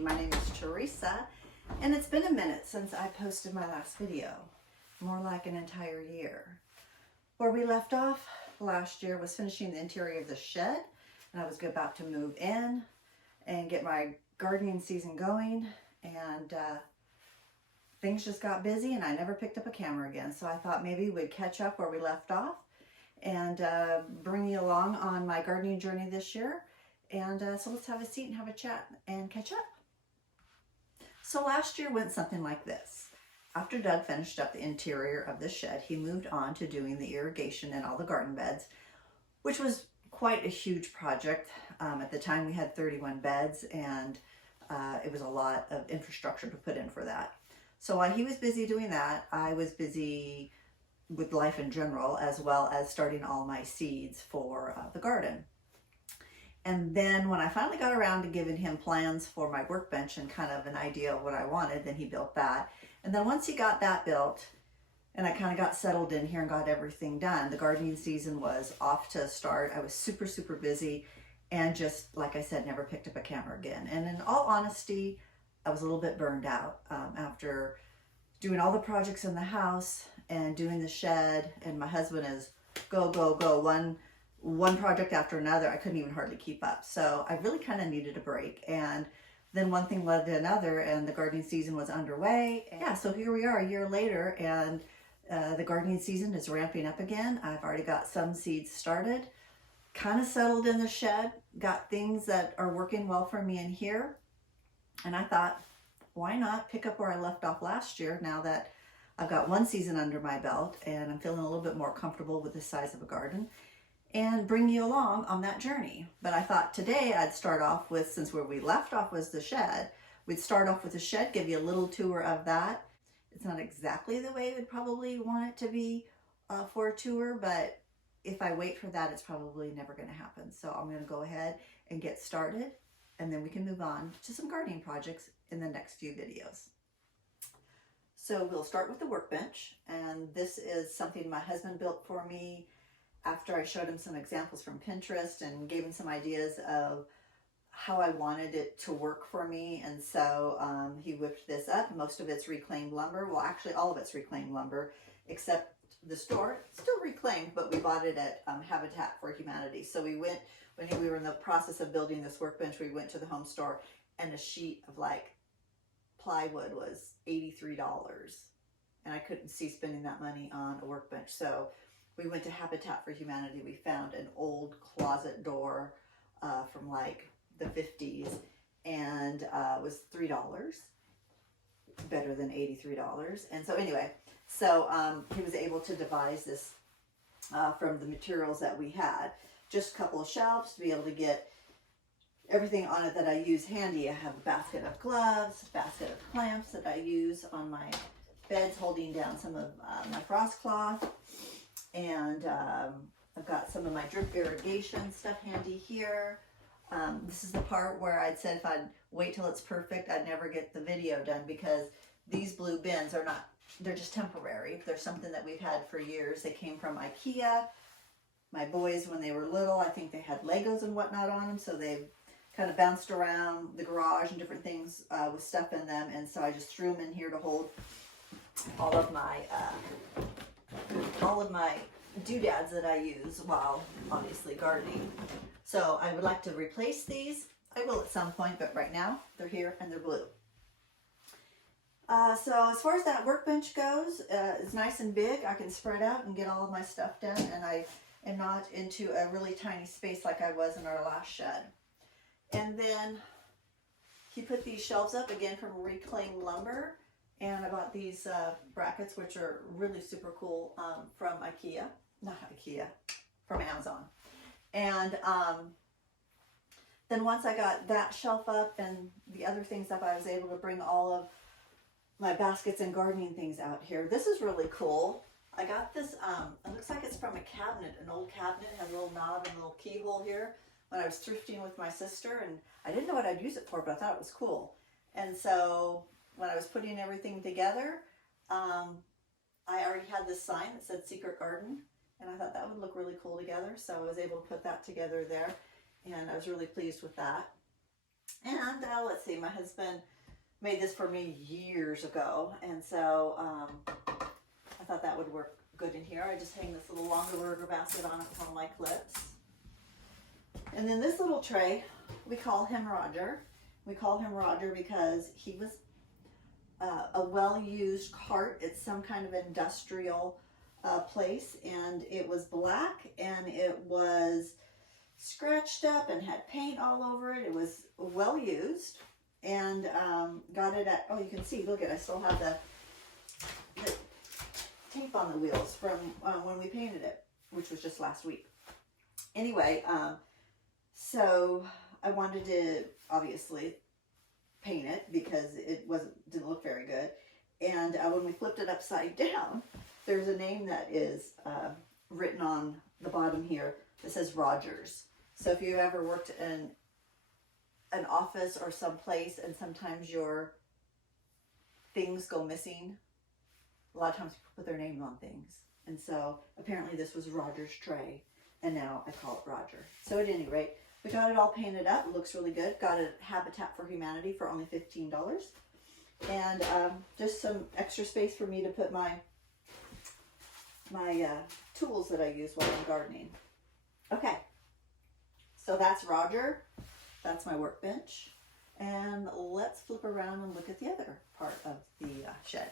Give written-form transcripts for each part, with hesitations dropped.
morning. My name is Teresa, and it's been a minute since I posted my last video, more like an entire year. Where we left off last year was finishing the interior of the shed, and I was about to move in and get my gardening season going, and things just got busy and I never picked up a camera again. So I thought maybe we'd catch up where we left off and bring you along on my gardening journey this year. And so let's have a seat and have a chat and catch up. So last year went something like this. After Doug finished up the interior of the shed, he moved on to doing the irrigation and all the garden beds, which was quite a huge project. At the time we had 31 beds, and it was a lot of infrastructure to put in for that. So while he was busy doing that, I was busy with life in general, as well as starting all my seeds for the garden. And then when I finally got around to giving him plans for my workbench and kind of an idea of what I wanted, then he built that. And then once he got that built and I kind of got settled in here and got everything done, the gardening season was off to start. I was super, super busy and just, like I said, never picked up a camera again. And in all honesty, I was a little bit burned out after doing all the projects in the house and doing the shed, and my husband is go, go, go, one project after another. I couldn't even hardly keep up. So I really kind of needed a break. And then one thing led to another, and the gardening season was underway. Yeah, so here we are a year later, and the gardening season is ramping up again. I've already got some seeds started, kind of settled in the shed, got things that are working well for me in here. And I thought, why not pick up where I left off last year now that I've got one season under my belt and I'm feeling a little bit more comfortable with the size of a garden, and bring you along on that journey. But I thought today I'd start off with, since where we left off was the shed, we'd start off with the shed, give you a little tour of that. It's not exactly the way we'd probably want it to be for a tour, but if I wait for that, it's probably never going to happen. So I'm going to go ahead and get started, and then we can move on to some gardening projects in the next few videos. So we'll start with the workbench, and this is something my husband built for me after I showed him some examples from Pinterest and gave him some ideas of how I wanted it to work for me. And so he whipped this up. Most of it's reclaimed lumber. Well, actually all of it's reclaimed lumber, except the store. It's still reclaimed, but we bought it at Habitat for Humanity. So we went, when we were in the process of building this workbench, we went to the home store, and a sheet of like plywood was $83. And I couldn't see spending that money on a workbench. So we went to Habitat for Humanity. We found an old closet door from like the 50s, and it was $3, better than $83. And so anyway, so he was able to devise this from the materials that we had. Just a couple of shelves to be able to get everything on it that I use handy. I have a basket of gloves, a basket of clamps that I use on my beds, holding down some of my frost cloth. And I've got some of my drip irrigation stuff handy here. This is the part where I'd said if I'd wait till it's perfect, I'd never get the video done, because these blue bins are not, they're just temporary. They're something that we've had for years. They came from IKEA. My boys, when they were little, I think they had Legos and whatnot on them, so they've kind of bounced around the garage and different things with stuff in them. And so I just threw them in here to hold all of my doodads that I use while obviously gardening. So I would like to replace these. I will at some point, but right now they're here and they're blue. So as far as that workbench goes, it's nice and big. I can spread out and get all of my stuff done, and I am not into a really tiny space like I was in our last shed. And then he put these shelves up again from reclaimed lumber. And I bought these brackets, which are really super cool, from IKEA. Not IKEA, from Amazon. And then once I got that shelf up and the other things up, I was able to bring all of my baskets and gardening things out here. This is really cool. I got this, it looks like it's from a cabinet, an old cabinet. It has a little knob and a little keyhole here. When I was thrifting with my sister, and I didn't know what I'd use it for, but I thought it was cool. And so when I was putting everything together, I already had this sign that said Secret Garden, and I thought that would look really cool together. So I was able to put that together there, and I was really pleased with that. And let's see, my husband made this for me years ago, and so I thought that would work good in here. I just hang this little Longaberger basket on it with all my clips. And then this little tray, we call him Roger. We call him Roger because he was a well-used cart. It's some kind of industrial place, and it was black, and it was scratched up and had paint all over it. It was well used, and got it at, oh, you can see, look at, I still have the tape on the wheels from when we painted it, which was just last week. Anyway, so I wanted to obviously paint it because it didn't look very good. And when we flipped it upside down, there's a name that is written on the bottom here that says Rogers. So if you ever worked in an office or someplace and sometimes your things go missing, a lot of times people put their name on things. And so apparently this was Roger's tray, and now I call it Roger. So at any rate, we got it all painted up. It looks really good. Got it at Habitat for Humanity for only $15. And just some extra space for me to put my tools that I use while I'm gardening. Okay, so that's Roger. That's my workbench. And let's flip around and look at the other part of the shed.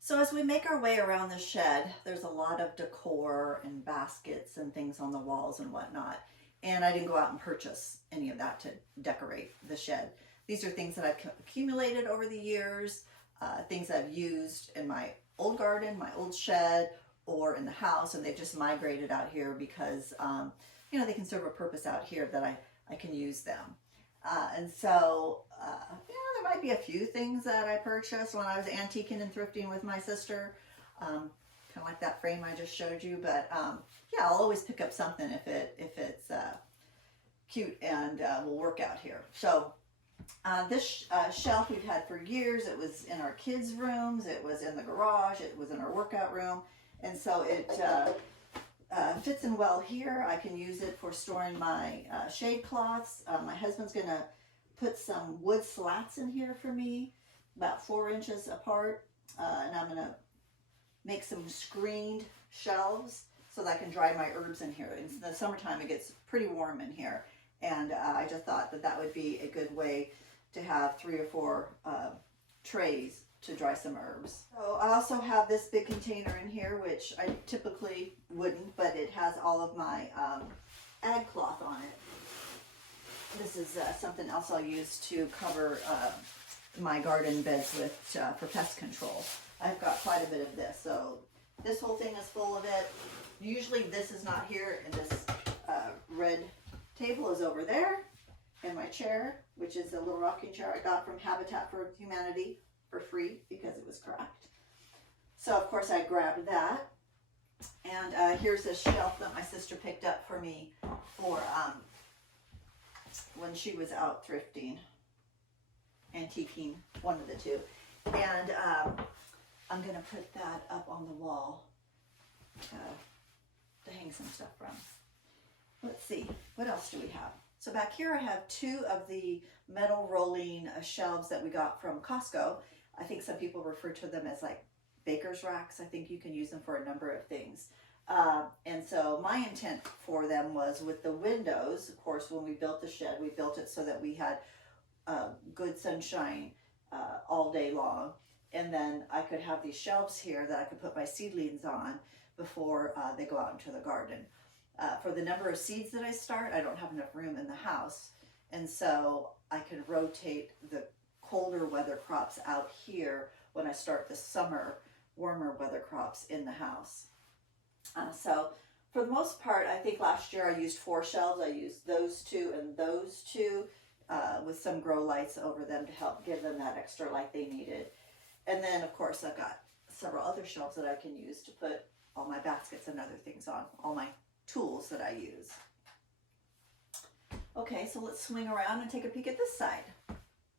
So as we make our way around the shed, there's a lot of decor and baskets and things on the walls and whatnot. And I didn't go out and purchase any of that to decorate the shed. These are things that I've accumulated over the years, things I've used in my old garden, my old shed, or in the house, and they've just migrated out here because, you know, they can serve a purpose out here that I can use them. And so, you know, there might be a few things that I purchased when I was antiquing and thrifting with my sister, kind of like that frame I just showed you. But yeah, I'll always pick up something if it's cute and will work out here. So this shelf we've had for years. It was in our kids' rooms. It was in the garage. It was in our workout room. And so it fits in well here. I can use it for storing my shade cloths. My husband's going to put some wood slats in here for me, about 4 inches apart. And I'm going to make some screened shelves so that I can dry my herbs in here. In the summertime, it gets pretty warm in here. And I just thought that that would be a good way to have 3 or 4 trays to dry some herbs. So I also have this big container in here, which I typically wouldn't, but it has all of my ag cloth on it. This is something else I'll use to cover my garden beds with for pest control. I've got quite a bit of this, so this whole thing is full of it. Usually this is not here, and this red table is over there, and my chair, which is a little rocking chair I got from Habitat for Humanity for free because it was cracked. So of course I grabbed that. And here's a shelf that my sister picked up for me for when she was out thrifting, antiquing, one of the two. And I'm gonna put that up on the wall to hang some stuff from. Let's see, what else do we have? So back here I have 2 of the metal rolling shelves that we got from Costco. I think some people refer to them as like baker's racks. I think you can use them for a number of things. And so my intent for them was with the windows. Of course, when we built the shed, we built it so that we had good sunshine all day long. And then I could have these shelves here that I could put my seedlings on before they go out into the garden. For the number of seeds that I start, I don't have enough room in the house. And so I can rotate the colder weather crops out here when I start the summer warmer weather crops in the house. So for the most part, I think last year I used 4 shelves. I used those 2 and those 2 with some grow lights over them to help give them that extra light they needed. And then of course I've got several other shelves that I can use to put all my baskets and other things on, all my tools that I use. Okay, so let's swing around and take a peek at this side.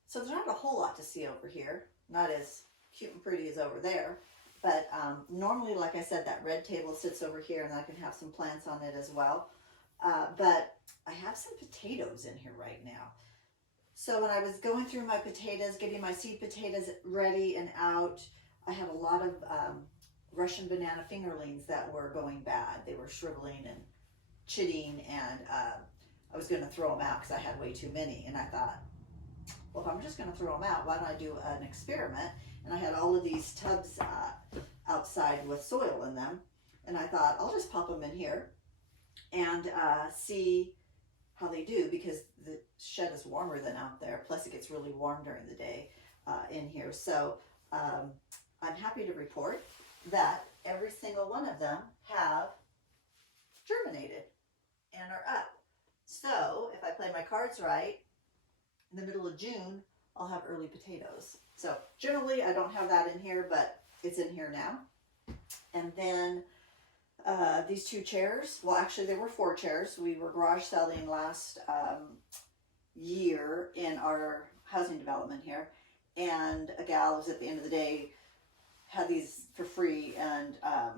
So there's not a whole lot to see over here, not as cute and pretty as over there, but normally, like I said, that red table sits over here and I can have some plants on it as well. But I have some potatoes in here right now. So when I was going through my potatoes, getting my seed potatoes ready and out, I had a lot of Russian banana fingerlings that were going bad. They were shriveling and chitting, and I was going to throw them out because I had way too many. And I thought, well, if I'm just going to throw them out, why don't I do an experiment? And I had all of these tubs outside with soil in them. And I thought, I'll just pop them in here and see how they do, because the shed is warmer than out there. Plus it gets really warm during the day in here. So I'm happy to report that every single one of them have germinated and are up. So if I play my cards right, in the middle of June, I'll have early potatoes. So generally I don't have that in here, but it's in here now. And then these 2 chairs, well actually there were 4 chairs. We were garage selling last year in our housing development here, and a gal was at the end of the day had these for free, and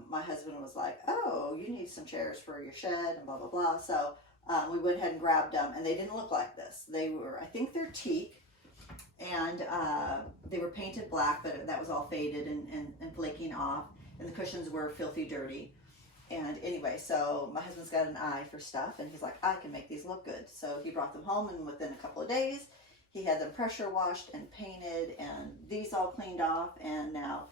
my husband was like, oh, you need some chairs for your shed and blah blah blah. So we went ahead and grabbed them, and they didn't look like this. They were, I think they're teak, and they were painted black, but that was all faded and flaking off, and the cushions were filthy dirty. And anyway, so my husband's got an eye for stuff, and he's like, I can make these look good. So he brought them home, and within a couple of days, he had them pressure washed and painted, and these all cleaned off, and now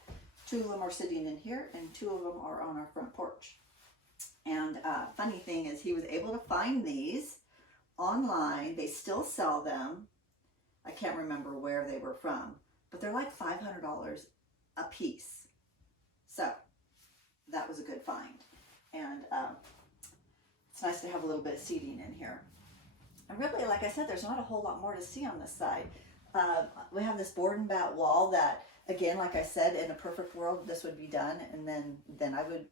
2 of them are sitting in here, and 2 of them are on our front porch. And funny thing is, he was able to find these online. They still sell them. I can't remember where they were from, but they're like $500 a piece. So that was a good find. And it's nice to have a little bit of seating in here. And really, like I said, there's not a whole lot more to see on this side. We have this board and bat wall that, again, like I said, in a perfect world, this would be done, and then I would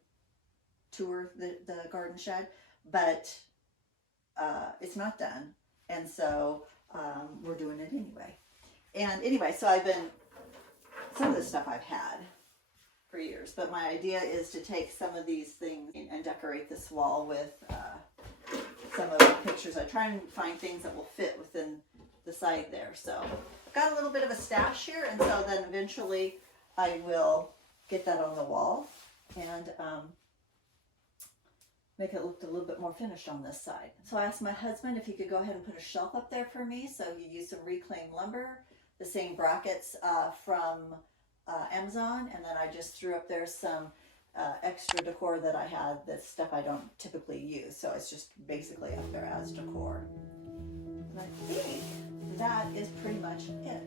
tour the garden shed, but it's not done, and so we're doing it anyway. And anyway, so some of this stuff I've had for years, but my idea is to take some of these things and decorate this wall with some of the pictures. I try and find things that will fit within the side there. So I've got a little bit of a stash here, and so then eventually I will get that on the wall and make it look a little bit more finished on this side. So I asked my husband if he could go ahead and put a shelf up there for me. So he used some reclaimed lumber, the same brackets from Amazon, and then I just threw up there some extra decor that I had, that's stuff I don't typically use, so it's just basically up there as decor. And I think that is pretty much it.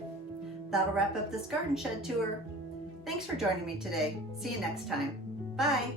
That'll wrap up this garden shed tour. Thanks for joining me today. See you next time. Bye.